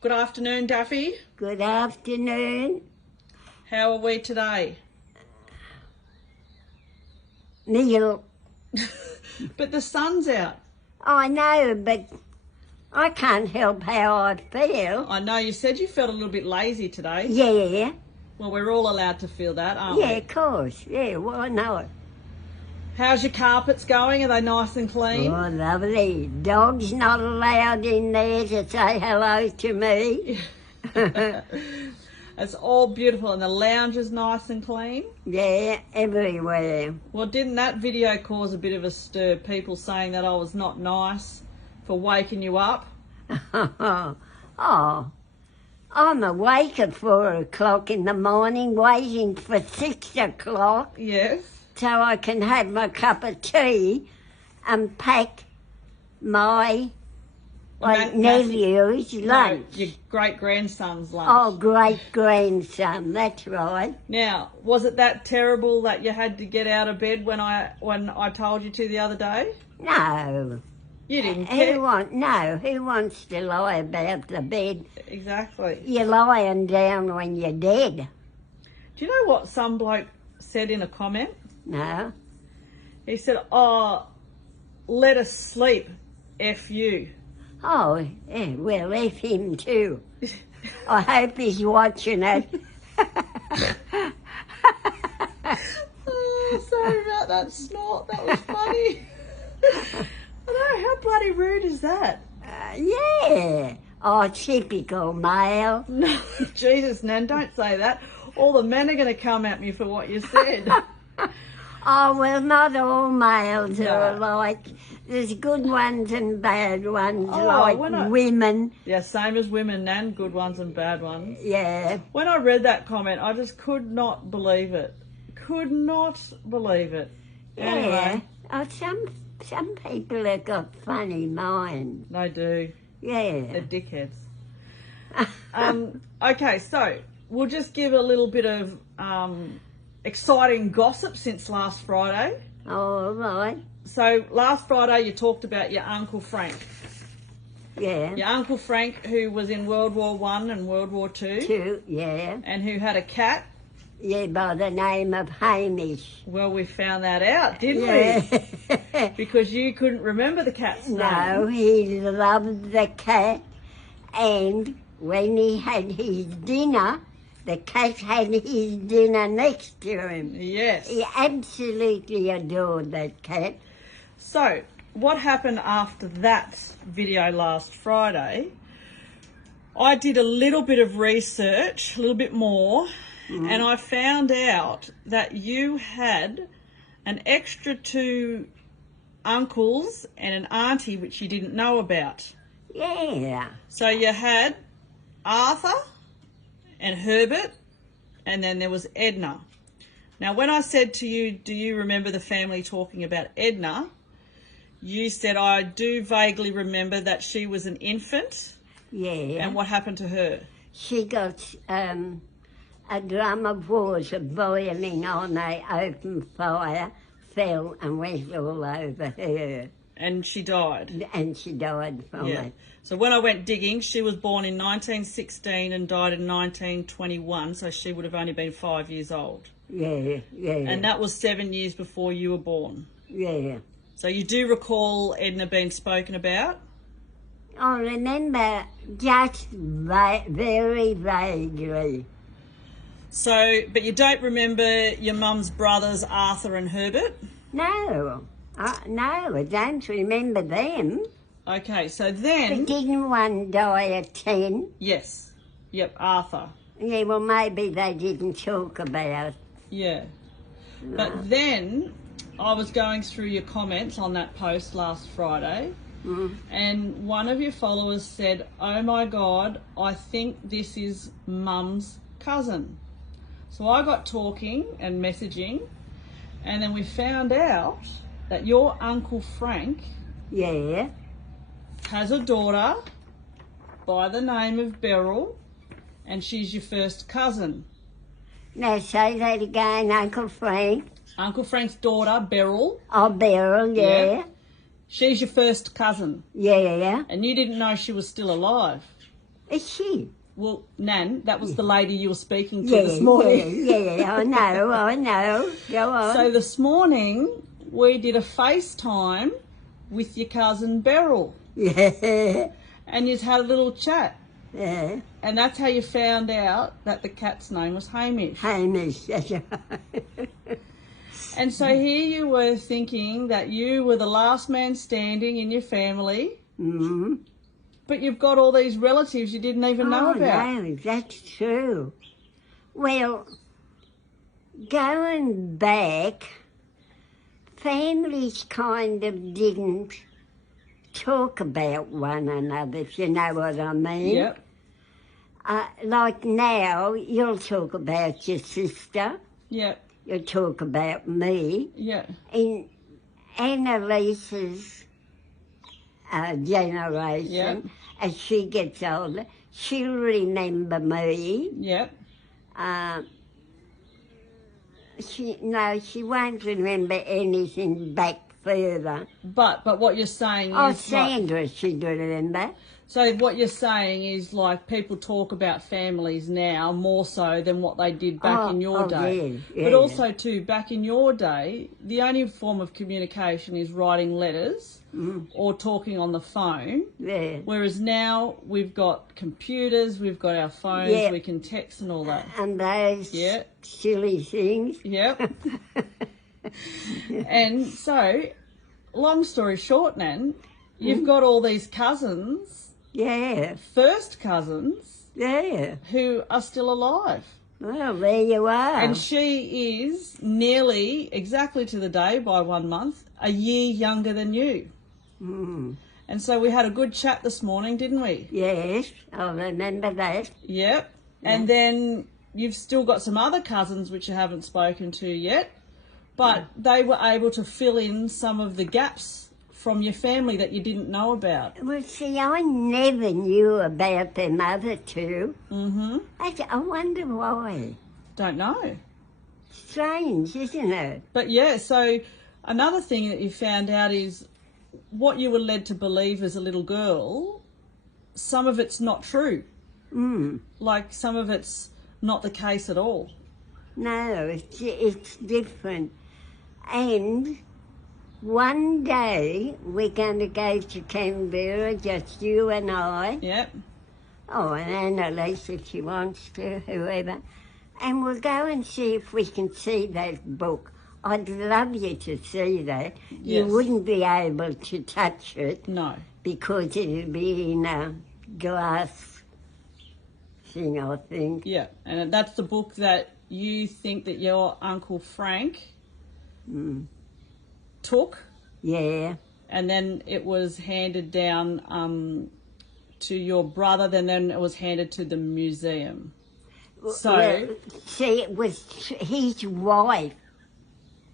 Good afternoon, Daffy. Good afternoon. How are we today? Neil. But the sun's out. I know, but I can't help how I feel. I know you said you felt a little bit lazy today. Yeah. Well, we're all allowed to feel that, aren't we? Yeah, of course. Yeah, why not? How's your carpets going? Are they nice and clean? Oh, lovely. Dog's not allowed in there to say hello to me. It's all beautiful, and the lounge is nice and clean. Yeah, everywhere. Well, didn't that video cause a bit of a stir? People saying that I was not nice for waking you up. Oh, I'm awake at 4 o'clock in the morning waiting for 6 o'clock Yes. so I can have my cup of tea and pack my nephew's lunch. No, your great-grandson's lunch. Oh, great-grandson, that's right. Now, was it that terrible that you had to get out of bed when I told you to the other day? No. You didn't care. Who wants to lie about the bed? Exactly. You're lying down when you're dead. Do you know what some bloke said in a comment? No. He said, "Oh, let us sleep, F you." Oh, yeah, well, F him too. I hope he's watching it. Oh, sorry about that snort. That was funny. I know, how bloody rude is that? Yeah. Oh, typical male. No, Jesus, Nan, don't say that. All the men are going to come at me for what you said. Oh, well, not all males No. are alike. There's good ones and bad ones, Oh, like when women. Yeah, same as women, Nan, good ones and bad ones. Yeah. When I read that comment, I just could not believe it. Could not believe it. Yeah. Anyway, Oh, some people have got funny minds. they do. Yeah. They're dickheads. Okay, so we'll just give a little bit of exciting gossip since last Friday. All right. So last Friday you talked about your Uncle Frank. Yeah. Your Uncle Frank, who was in World War One and World War Two. Two, yeah. And who had a cat. Yeah, by the name of Hamish. Well, we found that out, didn't we? Because you couldn't remember the cat's name. No, he loved the cat, and when he had his dinner, the cat had his dinner next to him. Yes. He absolutely adored that cat. So, what happened after that video last Friday, I did a little bit of research, a little bit more, and I found out that you had an extra 2 uncles and an auntie which you didn't know about. Yeah. So you had Arthur and Herbert, and then there was Edna. Now, when I said to you, do you remember the family talking about Edna, you said, I do vaguely remember that she was an infant. Yeah. And what happened to her? She got a drum of water boiling on a open fire, fell and went all over her. And she died. And she died from it. So when I went digging, she was born in 1916 and died in 1921, so she would have only been 5 years old. Yeah. And that was 7 years before you were born. Yeah. So you do recall Edna being spoken about? I remember just very vaguely. So, but you don't remember your mum's brothers, Arthur and Herbert? No, I don't remember them. Okay, so then... But didn't one die at 10? Yes. Yep, Arthur. Yeah, well, maybe they didn't talk about. Yeah. No. But then I was going through your comments on that post last Friday, and one of your followers said, oh my God, I think this is Mum's cousin. So I got talking and messaging, and then we found out that your Uncle Frank has a daughter by the name of Beryl, and she's your first cousin. Now say that again, Uncle Frank. Uncle Frank's daughter, Beryl. Oh, Beryl, yeah. She's your first cousin. Yeah. And you didn't know she was still alive. Is she? Well, Nan, that was the lady you were speaking to this morning. Yeah, I know. Go on. So this morning we did a FaceTime with your cousin Beryl. Yeah. And you had a little chat. Yeah. And that's how you found out that the cat's name was Hamish. Hamish. And so here you were thinking that you were the last man standing in your family. Mm-hmm. But you've got all these relatives you didn't even know about. No, that's true. Well, going back, families kind of didn't talk about one another, if you know what I mean. Yep. Like now, you'll talk about your sister. Yep. You'll talk about me. Yeah. In Annalise's generation, Yep. as she gets older, she'll remember me. Yep. She won't remember anything back further. But what you're saying Oh, is Sandra, she'd remember. so what you're saying is like people talk about families now more so than what they did back in your day. Yeah, but also too, back in your day, the only form of communication is writing letters or talking on the phone. Yeah. Whereas now we've got computers, we've got our phones, we can text and all that. And those Yeah. silly things. Yep. And so, long story short, Nan, you've got all these cousins, Yeah. first cousins, Yeah. who are still alive. Well, there you are. And she is nearly, exactly to the day by 1 month, a year younger than you. Mm. And so we had a good chat this morning, didn't we? Yes, I remember that. Yep. And then you've still got some other cousins which you haven't spoken to yet, but they were able to fill in some of the gaps from your family that you didn't know about. Well, see, I never knew about them other two. Mm-hmm. I wonder why. Don't know. Strange, isn't it? But yeah, so another thing that you found out is what you were led to believe as a little girl, some of it's not true. Mm. Like some of it's not the case at all. No, it's different. And one day we're going to go to Canberra, just you and I. Yep. Oh, and Annalise if she wants to, whoever. And we'll go and see if we can see that book. I'd love you to see that. You Yes. wouldn't be able to touch it No. because it'd be in a glass thing, I think. Yeah, and that's the book that you think that your Uncle Frank took, Yeah. and then it was handed down to your brother, then it was handed to the museum. So, Well, see, it was his wife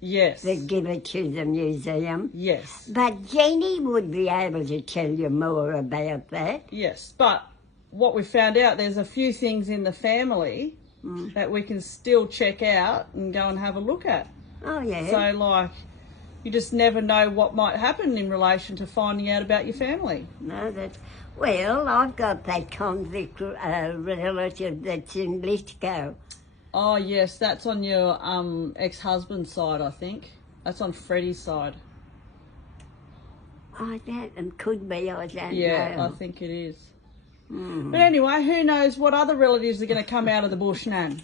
yes. that gave it to the museum. Yes. But Jenny would be able to tell you more about that. Yes, but what we found out, there's a few things in the family that we can still check out and go and have a look at. Oh, yeah. So, like, you just never know what might happen in relation to finding out about your family. No, that's... Well, I've got that convict relative that's in Lithgow. Oh, yes, that's on your ex-husband's side, I think. That's on Freddie's side. I don't... Could be, I don't Yeah, know. I think it is. But anyway, who knows what other relatives are going to come out of the bush, Nan?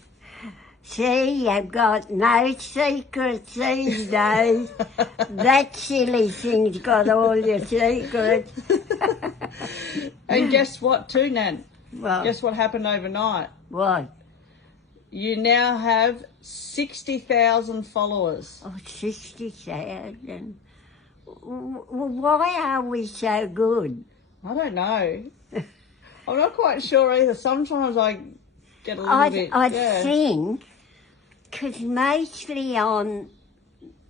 See, you've got no secrets these days. That silly thing's got all your secrets. And guess what too, Nan? Well, Guess what happened overnight? what? You now have 60,000 followers. Oh, 60,000. Why are we so good? I don't know. I'm not quite sure either. Sometimes I get a little bit... I yeah. think, because mostly on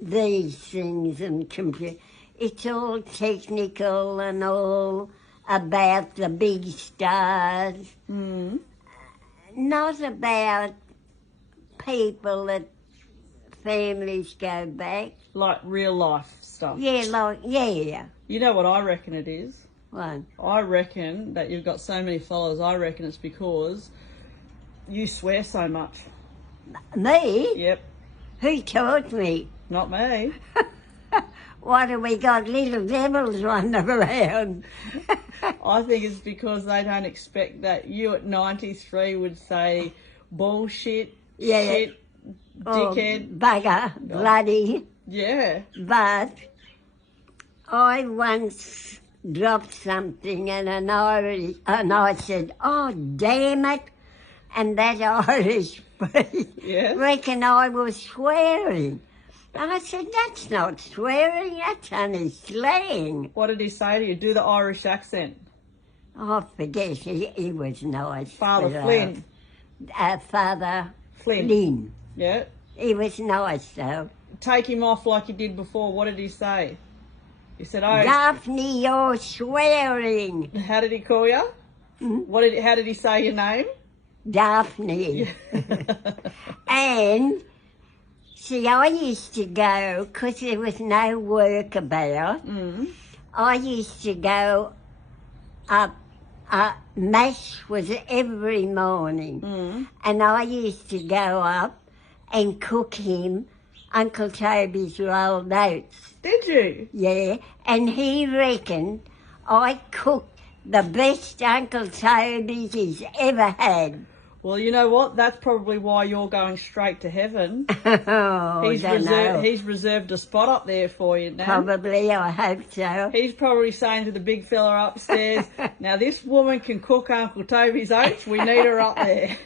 these things and computer, it's all technical and all about the big stars. Mm. Not about people that families go back. Like real life stuff. Yeah, like, yeah. You know what I reckon it is? One. I reckon that you've got so many followers, I reckon it's because you swear so much. Me? Yep. Who taught me? Not me. What have we got, little devils running around? I think it's because they don't expect that you at 93 would say bullshit, shit, dickhead. Bugger, bloody. Yeah. But I once dropped something and I said, oh, damn it. And that Irish Yes. reckon I was swearing. And I said, that's not swearing, that's only slang. What did he say to you? Do the Irish accent. Oh, forget, he was nice. Father but, Flynn. Father Flynn. Flynn. Yeah. He was nice, though. Take him off like you did before. What did he say? He said, oh. Daphne, you're swearing. How did he call you? How did he say your name? Daphne. And, see, I used to go, because there was no work about, I used to go up, Mass was every morning, and I used to go up and cook him Uncle Toby's rolled oats. Did you? Yeah, and he reckoned I cooked the best Uncle Toby's he's ever had. Well, you know what? That's probably why you're going straight to heaven. Oh, He's reserved a spot up there for you now. Probably, I hope so. He's probably saying to the big fella upstairs, now this woman can cook Uncle Toby's oats. We need her up there.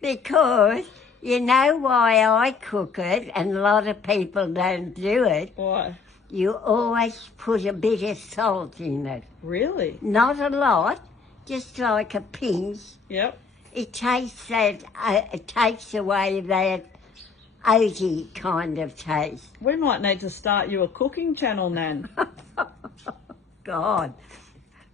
Because you know why I cook it and a lot of people don't do it? Why? You always put a bit of salt in it. Really? Not a lot, just like a pinch. Yep. It takes that. It takes away that oaty kind of taste. We might need to start you a cooking channel, Nan. God.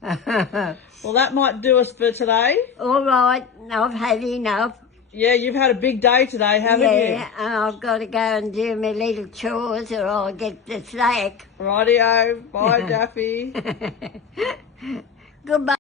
Well, that might do us for today. All right, I've had enough. Yeah, you've had a big day today, haven't you? Yeah, and I've got to go and do my little chores or I'll get the sack. Rightio. Bye, Daffy. Goodbye.